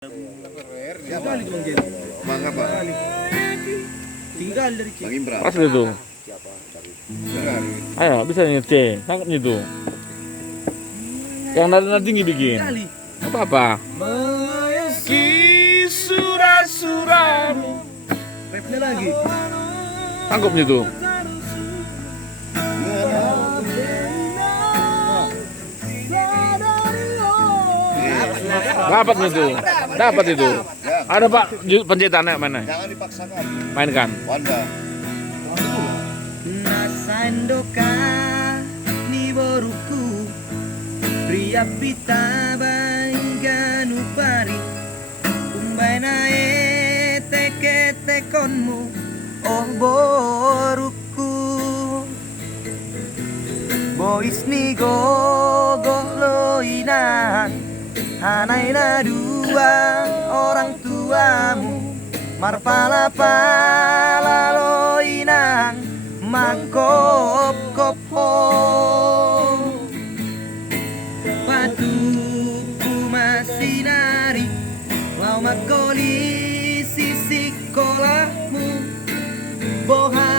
Balik Bang Jen. Bang apa? Tinggal dari Bang Imran. Pas itu. Benar. Ayo, bisa nyece. Tangkapnya itu. Yang nada tinggi bikin. kali. Apa-apa. Mengayasi Surah-surahmu. rapnya lagi. Tangkapnya itu. Dapat itu. Dapat itu. Ada Pak pencetannya mana? Jangan dipaksakan. Mainkan. Wanda. Nasandoka ni boruku pria pita bainganu pari kumbai nae teke tekonmu oh boruku bois ni gogoh loinan hanai na dua orang tuamu marpala pala loinang mangkop kopo patuku masih nari mau makoli sisi sekolahmu boha